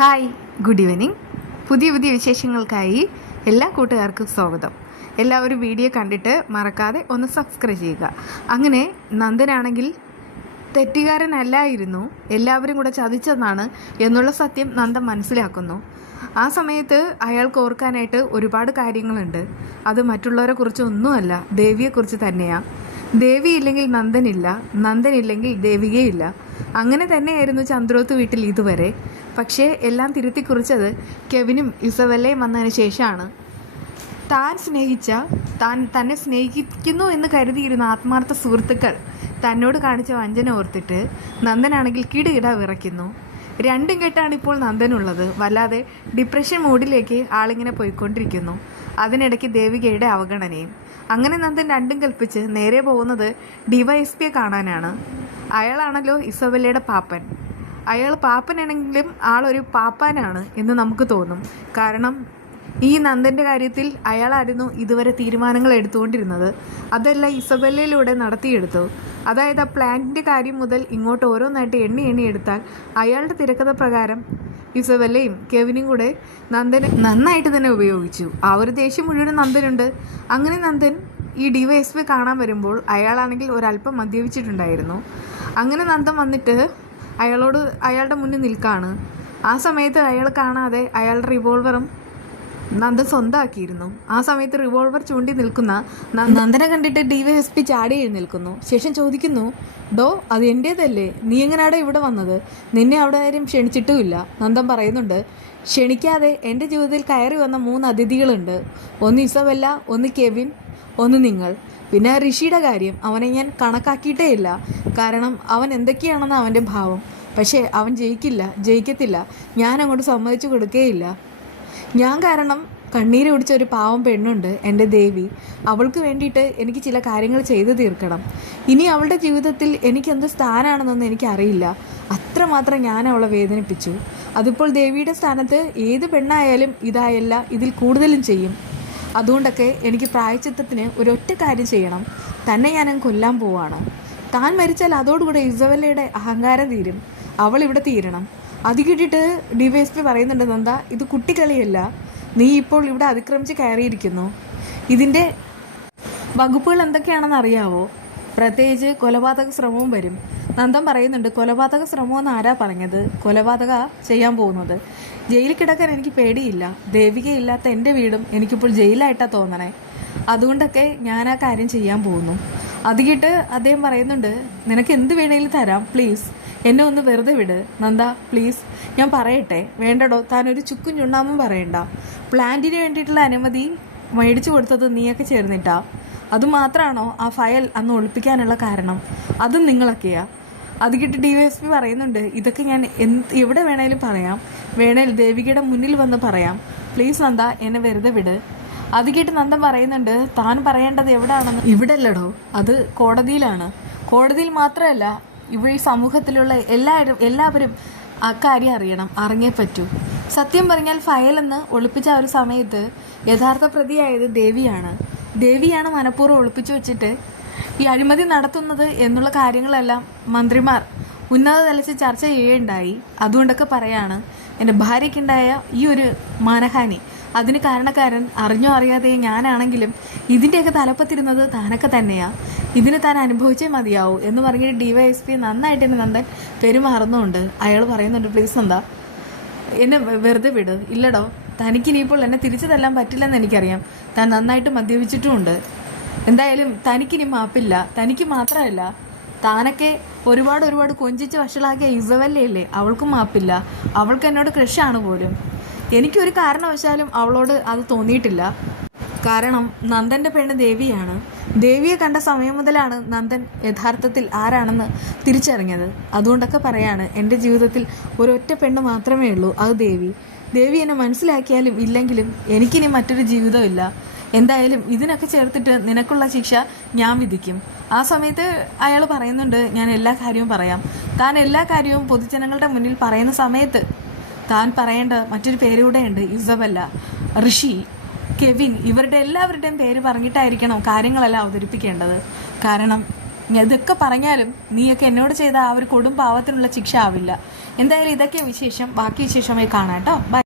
Hi, good evening. പുതിയ വിശേഷങ്ങൾക്കായി എല്ലാ കൂട്ടുകാർക്കും സ്വാഗതം. എല്ലാവരും വീഡിയോ കണ്ടിട്ട് മറക്കാതെ ഒന്ന് സബ്സ്ക്രൈബ് ചെയ്യുക. അങ്ങനെ നന്ദനാണെങ്കിൽ തെറ്റുകാരനല്ലായിരുന്നു, എല്ലാവരും കൂടെ ചതിച്ചതാണ് എന്നുള്ള സത്യം നന്ദൻ മനസ്സിലാക്കുന്നു. ആ സമയത്ത് അയാൾക്ക് ഓർക്കാനായിട്ട് ഒരുപാട് കാര്യങ്ങളുണ്ട്. അത് മറ്റുള്ളവരെ കുറിച്ചൊന്നുമല്ല, ദേവിയെക്കുറിച്ച് തന്നെയാണ്. ദേവി ഇല്ലെങ്കിൽ നന്ദനില്ല, നന്ദനില്ലെങ്കിൽ ദേവികയില്ല. അങ്ങനെ തന്നെയായിരുന്നു ചന്ദ്രോത്ത് വീട്ടിൽ ഇതുവരെ. പക്ഷേ എല്ലാം തിരുത്തി കുറിച്ചത് കെവിനും ഇസബെല്ലയും വന്നതിന് ശേഷമാണ്. തന്നെ സ്നേഹിക്കുന്നു എന്ന് കരുതിയിരുന്ന ആത്മാർത്ഥ സുഹൃത്തുക്കൾ തന്നോട് കാണിച്ച വഞ്ചന ഓർത്തിട്ട് നന്ദനാണെങ്കിൽ കിടുകിട വിറയ്ക്കുന്നു. രണ്ടും കെട്ടാണ് ഇപ്പോൾ നന്ദനുള്ളത്. വല്ലാതെ ഡിപ്രഷൻ മൂഡിലേക്ക് ആളിങ്ങനെ പോയിക്കൊണ്ടിരിക്കുന്നു. അതിനിടയ്ക്ക് ദേവികയുടെ അവഗണനയും. അങ്ങനെ നന്ദൻ രണ്ടും കൽപ്പിച്ച് നേരെ പോകുന്നത് ഡിവൈഎസ്പിയെ കാണാനാണ്. അയാളാണല്ലോ ഇസബെല്ലയുടെ പാപ്പൻ. അയാൾ പാപ്പനാണെങ്കിലും ആളൊരു പാപ്പാനാണ് എന്ന് നമുക്ക് തോന്നും. കാരണം ഈ നന്ദൻ്റെ കാര്യത്തിൽ അയാളായിരുന്നു ഇതുവരെ തീരുമാനങ്ങൾ എടുത്തുകൊണ്ടിരുന്നത്. അതെല്ലാം ഇസബെല്ലയിലൂടെ നടത്തിയെടുത്തു. അതായത് ആ പ്ലാനിൻ്റെ കാര്യം മുതൽ ഇങ്ങോട്ട് ഓരോന്നായിട്ട് എണ്ണി എടുത്താൽ അയാളുടെ തിരക്കഥ പ്രകാരം ഇസബെല്ലയും കെവിനും കൂടെ നന്ദനെ നന്നായിട്ട് തന്നെ ഉപയോഗിച്ചു. ആ ഒരു ദേഷ്യം മുഴുവൻ നന്ദനുണ്ട്. അങ്ങനെ നന്ദൻ ഈ ഡിവൈഎസ്പി കാണാൻ വരുമ്പോൾ അയാളാണെങ്കിൽ ഒരല്പം മദ്യപിച്ചിട്ടുണ്ടായിരുന്നു. അങ്ങനെ നന്ദൻ വന്നിട്ട് അയാളുടെ മുന്നിൽ നിൽക്കാണ്. ആ സമയത്ത് അയാൾ കാണാതെ അയാളുടെ റിവോൾവറും നന്ദൻ സ്വന്തമാക്കിയിരുന്നു. ആ സമയത്ത് റിവോൾവർ ചൂണ്ടി നിൽക്കുന്ന നന്ദനെ കണ്ടിട്ട് ഡിവൈഎസ്പി ചാടി എഴുന്നേൽക്കുന്നു. ശേഷം ചോദിക്കുന്നു, ഡോ അത് എൻ്റേതല്ലേ, നീ എങ്ങനെയാടെ ഇവിടെ വന്നത്? നിന്നെ അവിടെ ആരും ക്ഷണിച്ചിട്ടുമില്ല. നന്ദൻ പറയുന്നുണ്ട്, ക്ഷണിക്കാതെ എൻ്റെ ജീവിതത്തിൽ കയറി വന്ന 3 അതിഥികളുണ്ട്. ഒന്ന് ഇസബെല്ല, ഒന്ന് കെവിൻ, ഒന്ന് നിങ്ങൾ. പിന്നെ ഋഷിയുടെ കാര്യം അവനെ ഞാൻ കണക്കാക്കിയിട്ടേ ഇല്ല. കാരണം അവൻ എന്തൊക്കെയാണെന്ന് അവൻ്റെ ഭാവം. പക്ഷേ അവൻ ജയിക്കത്തില്ല. ഞാൻ അങ്ങോട്ട് സമ്മതിച്ചു കൊടുക്കുകയില്ല. ഞാൻ കാരണം കണ്ണീര് കുടിച്ച ഒരു പാവം പെണ്ണുണ്ട്, എൻ്റെ ദേവി. അവൾക്ക് വേണ്ടിയിട്ട് എനിക്ക് ചില കാര്യങ്ങൾ ചെയ്തു തീർക്കണം. ഇനി അവളുടെ ജീവിതത്തിൽ എനിക്ക് എന്ത് സ്ഥാനമാണെന്നൊന്നും എനിക്കറിയില്ല. അത്രമാത്രം ഞാൻ അവളെ വേദനിപ്പിച്ചു. അതിപ്പോൾ ദേവിയുടെ സ്ഥാനത്ത് ഏത് പെണ്ണായാലും ഇതായല്ല, ഇതിൽ കൂടുതലും ചെയ്യും. അതുകൊണ്ടൊക്കെ എനിക്ക് പ്രായശ്ചിത്തത്തിന് ഒരൊറ്റ കാര്യം ചെയ്യണം. തന്നെ ഞാനങ്ങ് കൊല്ലാൻ പോവാണ്. താൻ മരിച്ചാൽ അതോടുകൂടെ ഇസബെല്ലയുടെ അഹങ്കാരം തീരും. അവൾ ഇവിടെ തീരണം. അത് കിട്ടിയിട്ട് ഡിവൈഎസ്പി പറയുന്നുണ്ട്, നന്ദ ഇത് കുട്ടിക്കളിയല്ല. നീ ഇപ്പോൾ ഇവിടെ അതിക്രമിച്ച് കയറിയിരിക്കുന്നു. ഇതിൻ്റെ വകുപ്പുകൾ എന്തൊക്കെയാണെന്ന് അറിയാവോ? പ്രത്യേകിച്ച് കൊലപാതക ശ്രമവും വരും. നന്ദൻ പറയുന്നുണ്ട്, കൊലപാതക ശ്രമമെന്ന് ആരാ പറഞ്ഞത്? കൊലപാതക ചെയ്യാൻ പോകുന്നത്. ജയിലിൽ കിടക്കാൻ എനിക്ക് പേടിയില്ല. ദേവികയില്ലാത്ത എൻ്റെ വീടും എനിക്കിപ്പോൾ ജയിലായിട്ടാണ് തോന്നണേ. അതുകൊണ്ടൊക്കെ ഞാൻ ആ കാര്യം ചെയ്യാൻ പോകുന്നു. അത് കേട്ട് അദ്ദേഹം പറയുന്നുണ്ട്, നിനക്ക് എന്ത് വേണമെങ്കിലും തരാം, പ്ലീസ് എന്നെ ഒന്ന് വെറുതെ വിട് നന്ദ, പ്ലീസ്. ഞാൻ പറയട്ടെ? വേണ്ടടോ, താനൊരു ചുക്കും ചുണ്ണാമും പറയണ്ട. പ്ലാന്റിന് വേണ്ടിയിട്ടുള്ള അനുമതി മേടിച്ചു കൊടുത്തത് നീയൊക്കെ ചേർന്നിട്ടാ. അതുമാത്രമാണോ ആ ഫയൽ അന്ന് ഒളിപ്പിക്കാനുള്ള കാരണം? അതും നിങ്ങളൊക്കെയാ. അത് കിട്ടി ഡിവൈഎസ്പി പറയുന്നുണ്ട്, ഇതൊക്കെ ഞാൻ എവിടെ വേണേലും പറയാം. വേണേൽ ദേവികയുടെ മുന്നിൽ വന്ന് പറയാം. പ്ലീസ് നന്ദ, എന്നെ വെറുതെ വിട്. അത് കേട്ട് നന്ദൻ പറയുന്നുണ്ട്, താൻ പറയേണ്ടത് എവിടെയാണെന്ന്? ഇവിടെ അല്ലടോ, അത് കോടതിയിലാണ്. കോടതിയിൽ മാത്രമല്ല, ഇവിടെ ഈ സമൂഹത്തിലുള്ള എല്ലാവരും അക്കാര്യം അറിയണം, അറിഞ്ഞേ പറ്റൂ. സത്യം പറഞ്ഞാൽ ഫയലെന്ന് ഒളിപ്പിച്ച ആ ഒരു സമയത്ത് യഥാർത്ഥ പ്രതിയായത് ദേവിയാണ് മനഃപൂർവ്വം ഒളിപ്പിച്ചു വെച്ചിട്ട് ഈ അഴിമതി നടത്തുന്നത് എന്നുള്ള കാര്യങ്ങളെല്ലാം മന്ത്രിമാർ ഉന്നത തലത്തിൽ ചർച്ച ചെയ്യുകയുണ്ടായി. അതുകൊണ്ടൊക്കെ പറയാണ്, എൻ്റെ ഭാര്യയ്ക്കുണ്ടായ ഈ ഒരു മാനഹാനി അതിന് കാരണക്കാരൻ അറിഞ്ഞോ അറിയാതെ ഞാനാണെങ്കിലും ഇതിൻ്റെയൊക്കെ തലപ്പത്തിരുന്നത് താനൊക്കെ തന്നെയാണ്. ഇതിന് താൻ അനുഭവിച്ചേ മതിയാവൂ എന്ന് പറഞ്ഞിട്ട് ഡിവൈഎസ്പി നന്നായിട്ട് തന്നെ നന്ദൻ പെരുമാറുന്നുണ്ട്. അയാൾ പറയുന്നുണ്ട്, പ്ലീസ് നന്ദ, എന്നെ വെറുതെ വിട്. ഇല്ലടോ, തനിക്കിനിയിപ്പോൾ എന്നെ തിരിച്ചു തല്ലാൻ പറ്റില്ലെന്ന് എനിക്കറിയാം. താൻ നന്നായിട്ട് മദ്യപിച്ചിട്ടുമുണ്ട്. എന്തായാലും തനിക്കിനി മാപ്പില്ല. തനിക്ക് മാത്രമല്ല, താനൊക്കെ ഒരുപാട് കൊഞ്ചിച്ച് വഷളാക്കിയ ഇസബെല്ലയില്ലേ, അവൾക്കും മാപ്പില്ല. അവൾക്ക് എന്നോട് ക്രഷാണ് പോലും. എനിക്കൊരു കാരണവശാലും അവളോട് അത് തോന്നിയിട്ടില്ല. കാരണം നന്ദൻ്റെ പെണ്ണ് ദേവിയാണ്. ദേവിയെ കണ്ട സമയം മുതലാണ് നന്ദൻ യഥാർത്ഥത്തിൽ ആരാണെന്ന് തിരിച്ചറിഞ്ഞത്. അതുകൊണ്ടൊക്കെ പറയാണ്, എൻ്റെ ജീവിതത്തിൽ ഒരൊറ്റ പെണ്ണ് മാത്രമേ ഉള്ളൂ, അത് ദേവി എന്നെ മനസ്സിലാക്കിയാലും ഇല്ലെങ്കിലും എനിക്കിനി മറ്റൊരു ജീവിതമില്ല. എന്തായാലും ഇതിനൊക്കെ ചേർത്തിട്ട് നിനക്കുള്ള ശിക്ഷ ഞാൻ വിധിക്കും. ആ സമയത്ത് അയാൾ പറയുന്നുണ്ട്, ഞാൻ എല്ലാ കാര്യവും പറയാം. താൻ എല്ലാ കാര്യവും പൊതുജനങ്ങളുടെ മുന്നിൽ പറയുന്ന സമയത്ത് താൻ പറയേണ്ട മറ്റൊരു പേരുകൂടെയുണ്ട്, ഇസബെല്ല, ഋഷി, കെവിൻ, ഇവരുടെ എല്ലാവരുടെയും പേര് പറഞ്ഞിട്ടായിരിക്കണം കാര്യങ്ങളെല്ലാം അവതരിപ്പിക്കേണ്ടത്. കാരണം ഇതൊക്കെ പറഞ്ഞാലും നീയൊക്കെ എന്നോട് ചെയ്ത ആ ഒരു കൊടും പാവത്തിനുള്ള ശിക്ഷ ആവില്ല. എന്തായാലും ഇതൊക്കെ വിശേഷം, ബാക്കി വിശേഷമായി കാണാം കേട്ടോ. ബൈ.